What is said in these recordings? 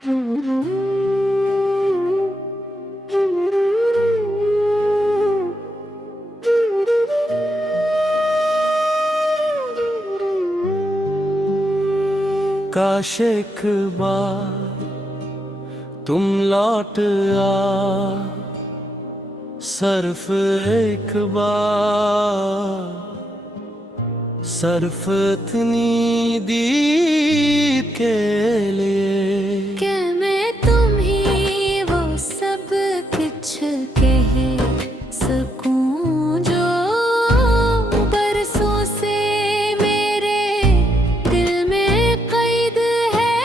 काश एक बार तुम लौट आ, सिर्फ एक बार, सिर्फ इतनी दीद के लिए कि मैं तुम ही वो सब कुछ कह सकूं जो बरसों से मेरे दिल में कैद है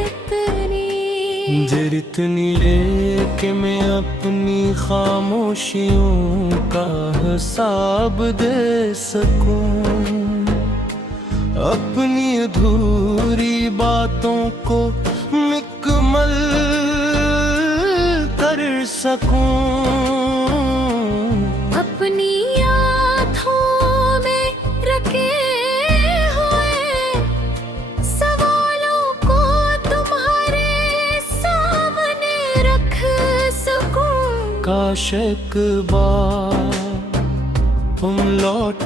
इतनी। जितनी लेके मैं अपनी खामोशियों का हिसाब दे सकूं, अपनी अधूरी बातों को मुकम्मल कर सकूं। अपनी आँखों में रखे हुए सवालों को तुम्हारे सामने रख सकूं। काश एक बार तुम लौट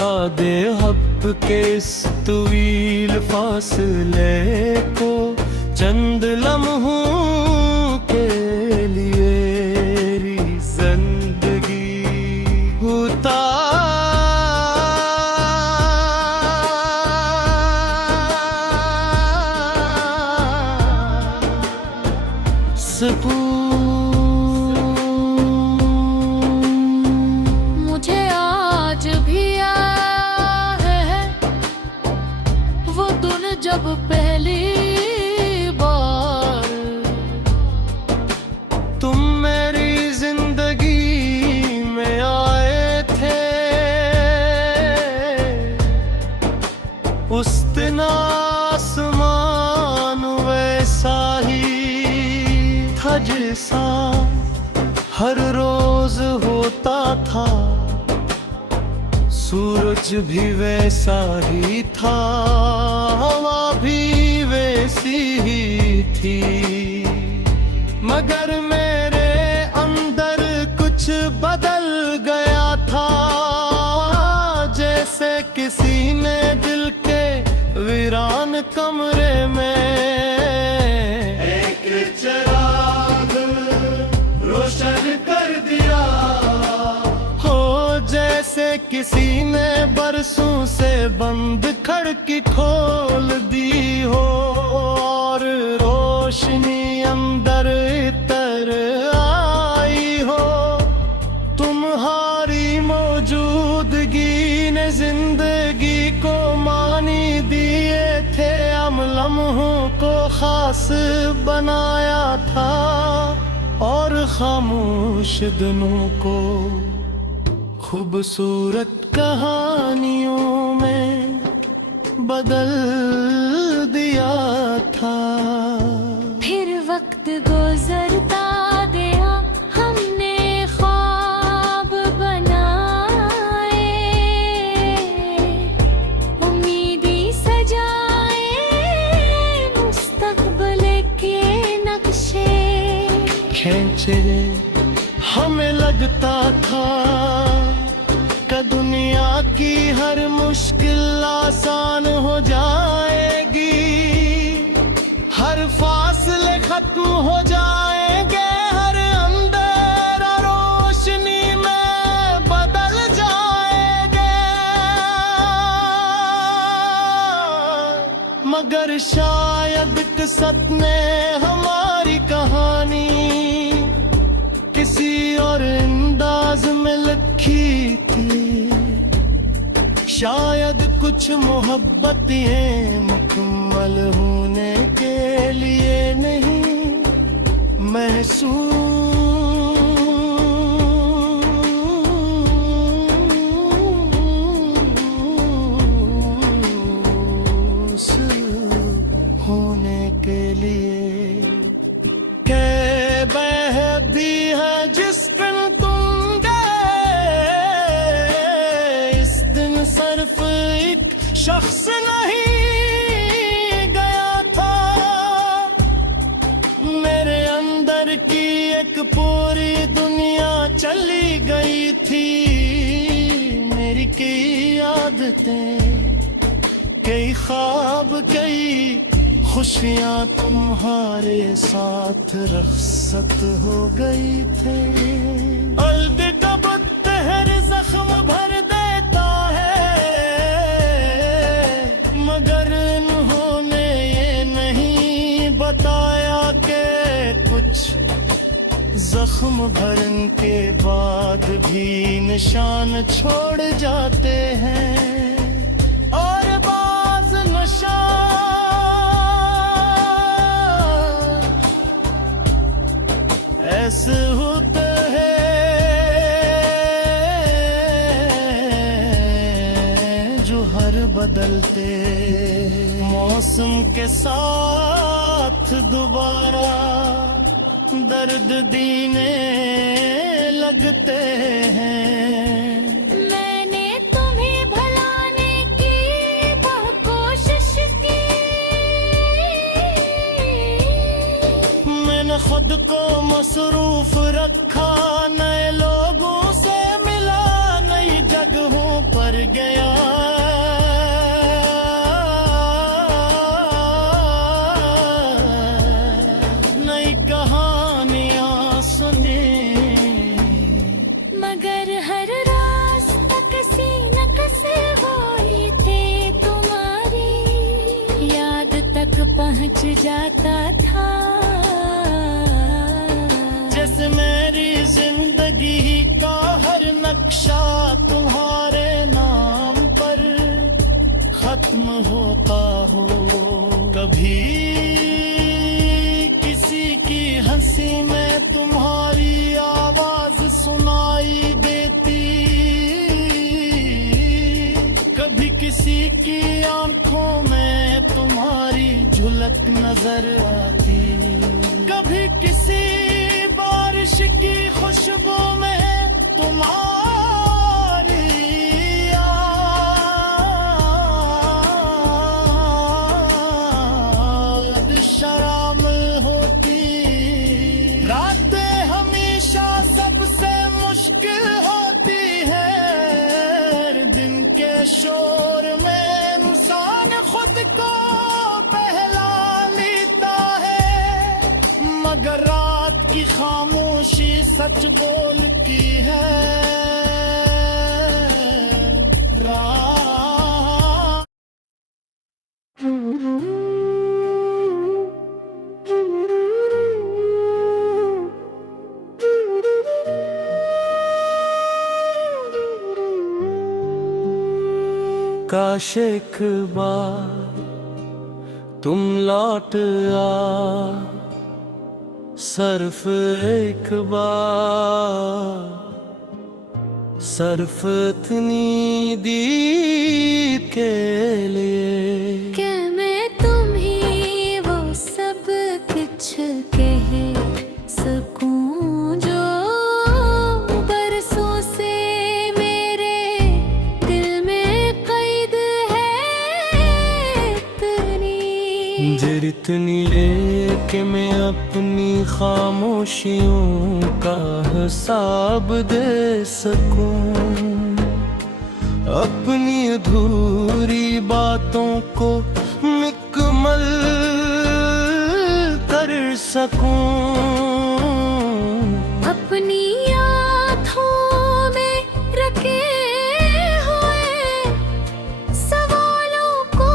आ दे हब के इस तवील फासले को चंद लम्हों के लिए मेरी जिंदगी मुझे आज भी याद है वो दिन जब पहली बार तुम मेरी जिंदगी में आए थे। उस दिन आसमान वैसा ही था जैसा हर रोज होता था, सूरज भी वैसा ही था, हवा भी वैसी ही थी। मगर मेरे अंदर कुछ बदल गया था, जैसे किसी ने दिल के वीरान कमरे में एक चिराग रोशन कर दिया हो। जैसे किसी ने बरसों से बंद खिड़की खोल दी हो और रोशनी अंदर इतर आई हो। तुम्हारी मौजूदगी ने जिंदगी को मानी दिए थे, हम लम्हों को खास बनाया था और खामोश दिनों को खूबसूरत कहानियों में बदल दिया था। फिर वक्त गुजरता गया, हमने ख्वाब बनाए, उम्मीदी सजाए, मुस्तकबिल के नक्शे खींचे। हमें लगता था कि दुनिया की हर मुश्किल आसान हो जाएगी, हर फासले खत्म हो जाएंगे, हर अंधेरा रोशनी में बदल जाएंगे। मगर शायद किस्मत ने हमारी कहानी किसी और अंदाज में लिखी थी। शायद कुछ मोहब्बतें मुकम्मल होने के लिए नहीं महसूस होने के लिए के बेहदी है जिस दिन तुम गए। इस दिन सिर्फ एक शख्स नहीं आदतें, कई ख्वाब कई खुशियाँ तुम्हारे साथ रखसत हो गई थे। अलगबत्तहर जख्म भर देता है, मगर उन्होंने ये नहीं बताया कि कुछ जख्म भरने के बाद भी निशान छोड़ जाते हैं। और बाज निशान ऐसे होते हैं जो हर बदलते मौसम के साथ दोबारा दर्द दीने लगते हैं। मैंने तुम्हें भुलाने की बहुत कोशिश की, मैंने खुद को मसरूफ रखा, नए लोगों से मिला, नई जगहों पर गया। मगर हर रास्ता किसी न किसी वही थे तुम्हारी याद तक पहुंच जाता था। जैसे मेरी जिंदगी का हर नक्शा तुम्हारे नाम पर खत्म होता हो। कभी किसी की हंसी में तुम्हारी आवाज सुनाई देती, कभी किसी की आंखों में तुम्हारी झलक नजर आती, कभी किसी बारिश की खुशबू में तुम्हारी याद शामिल होती। रातें हमेशा सबसे मुश्किल होती है, दिन के शोर में इंसान खुद को बहला लेता है, मगर रात की खामोशी सच बोलती है। रात काश एक बार तुम लौट आ, सिर्फ एक बार, सिर्फ इतनी दीद के लिए कि मैं तुम्हें वो सब कुछ कह सकूं जो बरसों से मेरे दिल में कैद है इतनी। जितनी कि मैं अपनी खामोशियों का हिसाब दे सकूं, अपनी अधूरी बातों को मुकम्मल कर सकूं, अपनी आँखों में रखे हुए सवालों को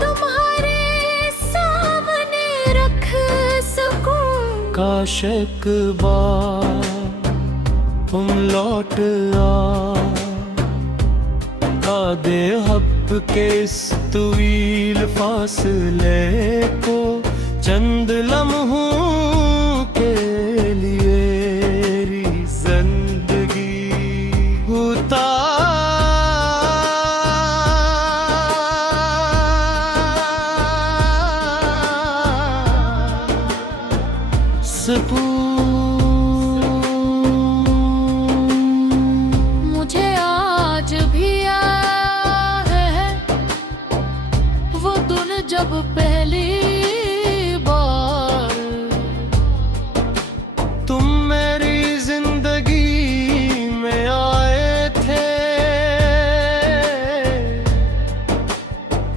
तुम्हारे सामने रख सकूं। काश एक बार तुम लौट आ दे हब के इस तवील फासले को, चंद लम्हों के लिए जिंदगी उतार सकूं। मुझे आज भी याद है वो दिन जब पहली बार तुम मेरी जिंदगी में आए थे,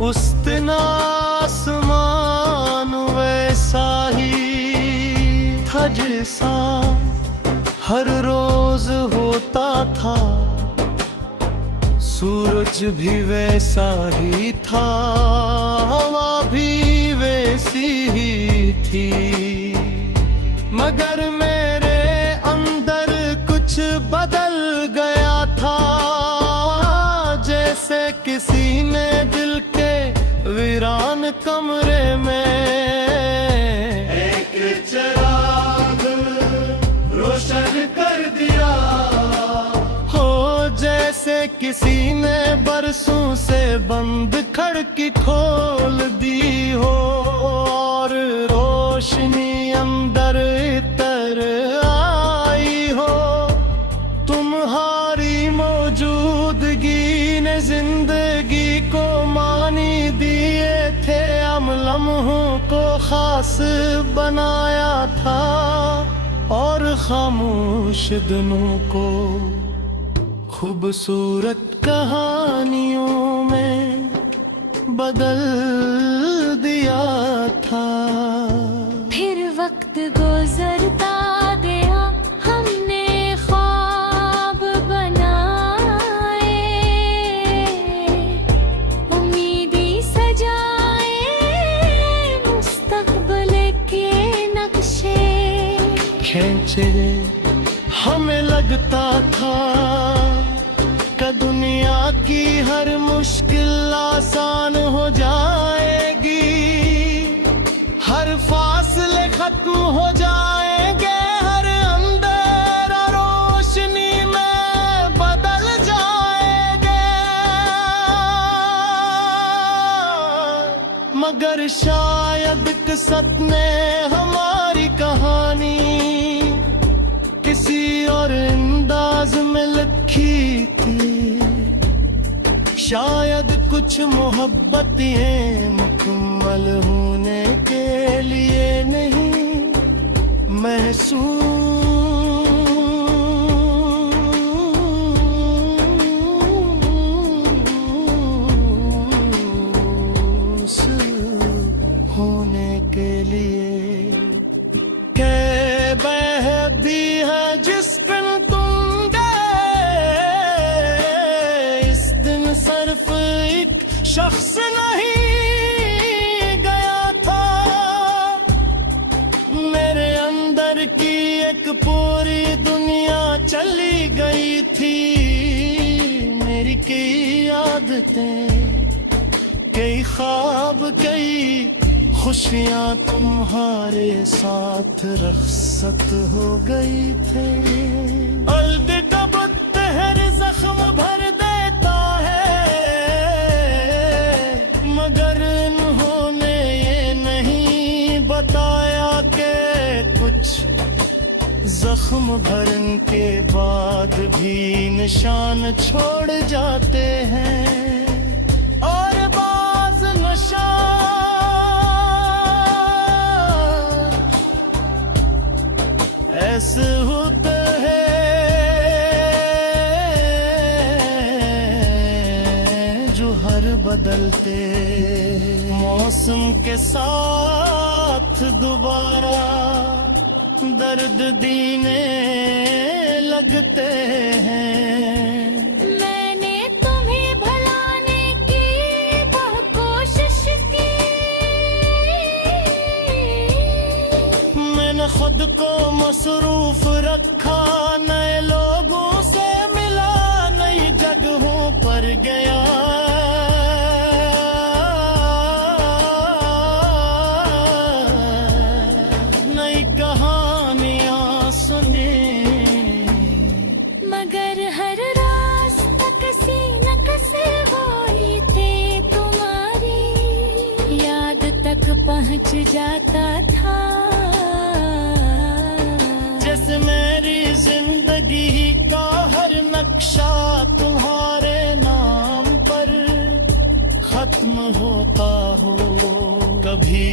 उस दिन आसमान वैसा ही था जैसा हर रोज होता था, सूरज भी वैसा ही था, हवा भी वैसी ही थी। मगर मेरे अंदर कुछ बदल गया था, जैसे किसी ने दिल के वीरान कमरे में एक चिराग रोशन कर दिया हो। जैसे किसी ने बरसों से बंद खिड़की खोल दी हो, और रोशनी अंदर इतर आई हो। तुम्हारी मौजूदगी ने जिंदगी को मानी दिए थे, हम लम्हों को खास बनाया था, और खामोश दिनों को खूबसूरत कहानियों में बदल दिया था। फिर वक्त गुजरता गया, हमने ख्वाब बनाए, उम्मीदी सजाए, मुस्तकबिल के नक्शे खींचे। हमें लगता था कि दुनिया की हर मुश्किल आसान हो जाएगी, हर फासले खत्म हो जाएंगे, हर अंधेरा रोशनी में बदल जाएंगे। मगर शायद किस्मत ने हमारी कहानी किसी और अंदाज में लिखी थी। शायद कुछ मोहब्बतें मुकम्मल होने के लिए नहीं, महसूस होने के लिए। बहदी है जिस दिन तुम गए, इस दिन सिर्फ एक शख्स नहीं गया था, मेरे अंदर की एक पूरी दुनिया चली गई थी। मेरी कई आदतें, कई ख्वाब, कई खुशियाँ तुम्हारे साथ रख्सत हो गई थे। अलविदा बत्तर जख्म भर देता है, मगर उन्होंने ये नहीं बताया कि कुछ जख्म भरने के बाद भी निशान छोड़ जाते हैं, और बाज निशान ऐसे होते हैं जो हर बदलते मौसम के साथ दोबारा दर्द देने लगते हैं। मैंने तुम्हें भुलाने की बहुत कोशिश की, मैंने खुद को मसरूफ रखा, नए लोगों से मिला, नई जगहों पर गया, नई कहानियां सुनी। मगर हर रास्ता किसी न किसी वही थे तुम्हारी याद तक पहुंच जाता था। जैसे मेरी जिंदगी का हर नक्शा तुम्हारे नाम पर खत्म होता हो। कभी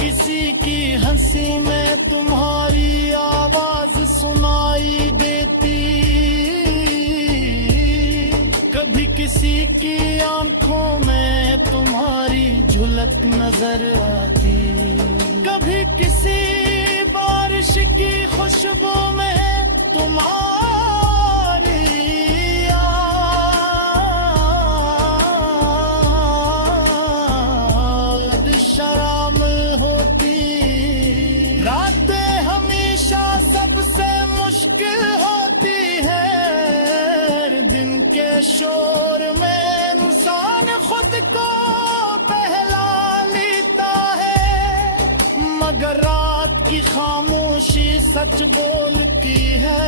किसी की हंसी में तुम्हारी आवाज सुनाई देती, कभी किसी की आंखों में तुम्हारी झलक नजर आती, कभी किसी बारिश की खुशबू में तुम्हारी याद शामिल होती। रातें हमेशा सबसे मुश्किल होती है, दिन के शोर में इंसान खुद को बहला लेता है, मगर रात की खामोशी सच बोलती है।